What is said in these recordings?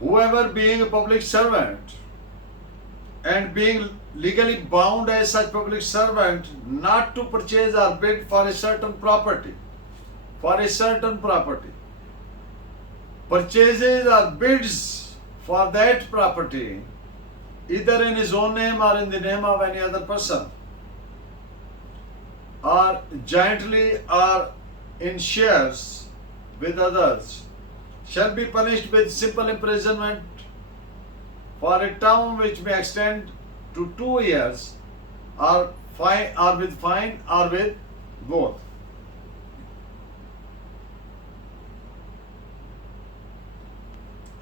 whoever being a public servant and being legally bound as such public servant not to purchase or bid for a certain property, purchases or bids for that property either in his own name or in the name of any other person, or jointly or in shares with others, shall be punished with simple imprisonment for a term which may extend to 2 years, or with fine or with both.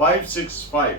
565।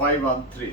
513।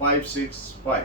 565।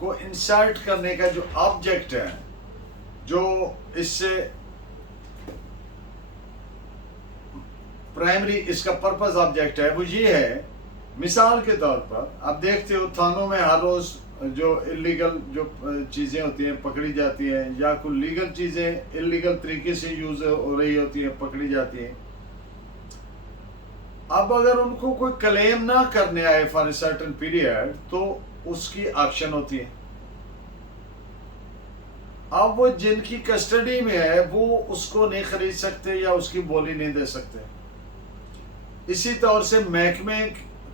کو insert کرنے کا جو object ہے، جو اس سے primary اس کا purpose object ہے، وہ یہ ہے، مثال کے طور پر آپ دیکھتے ہو تھانوں میں ہر روز جو انلیگل جو چیزیں ہوتی ہیں پکڑی جاتی ہیں، یا کوئی لیگل چیزیں انلیگل طریقے سے یوز ہو رہی ہوتی ہیں پکڑی جاتی ہیں. اب اگر ان کو کوئی کلیم نہ کرنے آئے فار اے سرٹن پیریڈ تو اس کی آکشن ہوتی ہے. اب وہ جن کی کسٹڈی میں ہے وہ اس کو نہیں خرید سکتے یا اس کی بولی نہیں دے سکتے. اسی طور سے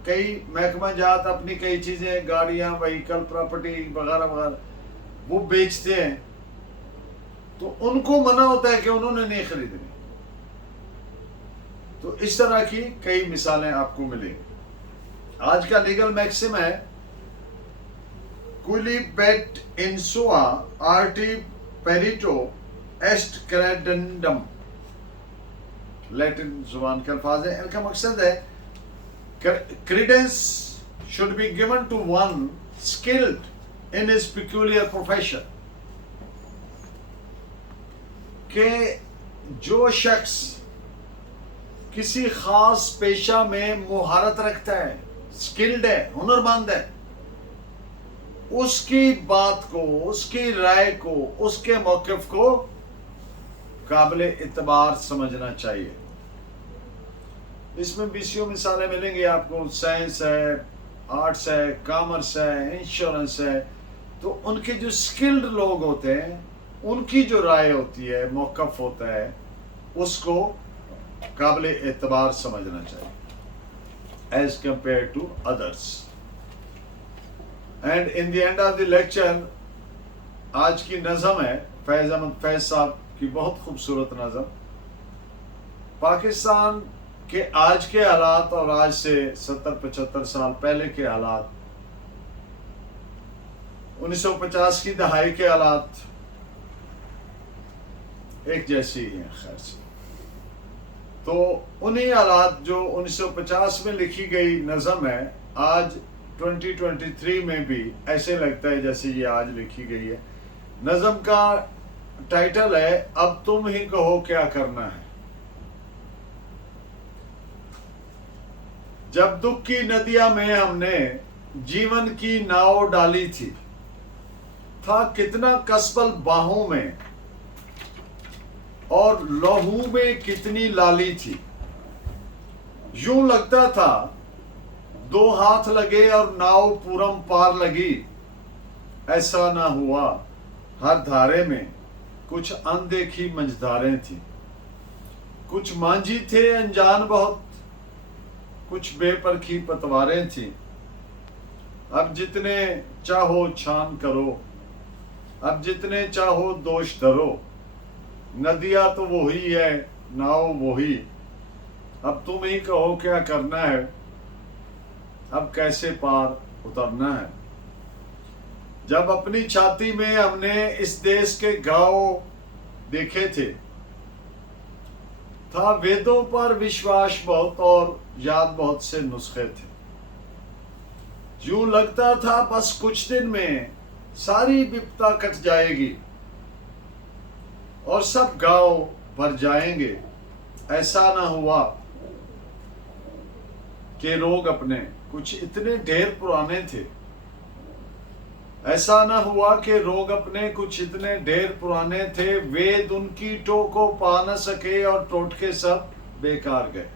کئی محکمہ جات اپنی کئی چیزیں، گاڑیاں، وہیکل، پراپرٹی وغیرہ وغیرہ وہ بیچتے ہیں، تو ان کو منع ہوتا ہے کہ انہوں نے نہیں خریدنی. تو اس طرح کی کئی مثالیں آپ کو ملیں. آج کا لیگل میکسم ہے کولی بیٹ ان سوا آرٹی پیریٹو ایسٹ کریڈنڈم. لیٹن زبان کے الفاظ ہیں. ان کا مقصد ہے credence should be given to one skilled in his peculiar profession. کہ جو شخص کسی خاص پیشہ میں مہارت رکھتا ہے، سکلڈ ہے، ہنرمند ہے، اس کی بات کو، اس کی رائے کو، اس کے موقف کو قابل اعتبار سمجھنا چاہیے. اس میں بیسیوں مثالیں ملیں گی آپ کو. سائنس ہے، آرٹس ہے، کامرس ہے، انشورنس ہے. تو ان کے جو سکلڈ لوگ ہوتے ہیں ان کی جو رائے ہوتی ہے، موقف ہوتا ہے، اس کو قابل اعتبار سمجھنا چاہیے as compare to others. And in the end of the lecture آج کی نظم ہے فیض احمد فیض صاحب کی بہت خوبصورت نظم. پاکستان کہ آج کے حالات اور آج سے 70-75 سال پہلے کے حالات، 1950 کی دہائی کے حالات ایک جیسی ہی ہیں. خیر سے تو انہی حالات جو 1950 میں لکھی گئی نظم ہے، آج 2023 میں بھی ایسے لگتا ہے جیسے یہ آج لکھی گئی ہے. نظم کا ٹائٹل ہے اب تم ہی کہو کیا کرنا ہے. جب دکھ کی ندیا میں ہم نے جیون کی ناؤ ڈالی تھی، تھا کتنا کسبل باہوں میں اور لہو میں کتنی لالی تھی. یوں لگتا تھا دو ہاتھ لگے اور ناؤ پورم پار لگی. ایسا نہ ہوا، ہر دھارے میں کچھ اندیکھی منجداریں تھیں. کچھ مانجھی تھے انجان بہت، کچھ بے پرکھی پتواریں تھیں. اب جتنے چاہو چھان کرو، اب جتنے چاہو دوش دھرو. ندیاں تو وہی ہے، ناؤ وہی. اب تم ہی کہو کیا کرنا ہے، اب کیسے پار اترنا ہے. جب اپنی چھاتی میں ہم نے اس دیش کے گاؤں دیکھے تھے، تھا ویدوں پر وشواس بہت اور یاد بہت سے نسخے تھے. یوں لگتا تھا بس کچھ دن میں ساری بپتا کٹ جائے گی اور سب گاؤں بھر جائیں گے. ایسا نہ ہوا کہ روگ اپنے کچھ اتنے ڈھیر پرانے تھے. ایسا نہ ہوا کہ روگ اپنے کچھ اتنے ڈھیر پرانے تھے. وید ان کی ٹو کو پا نہ سکے اور ٹوٹکے سب بیکار گئے.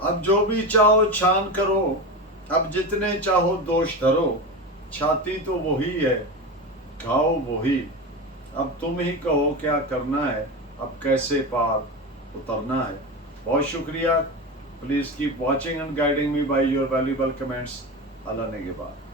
اب جو بھی چاہو چھان کرو، اب جتنے چاہو دوش دھرو. چھاتی تو وہی ہے، گھاؤ وہی. اب تم ہی کہو کیا کرنا ہے، اب کیسے پار اترنا ہے. بہت شکریہ. Please keep watching and guiding me by your valuable comments. اللہ نے کے بعد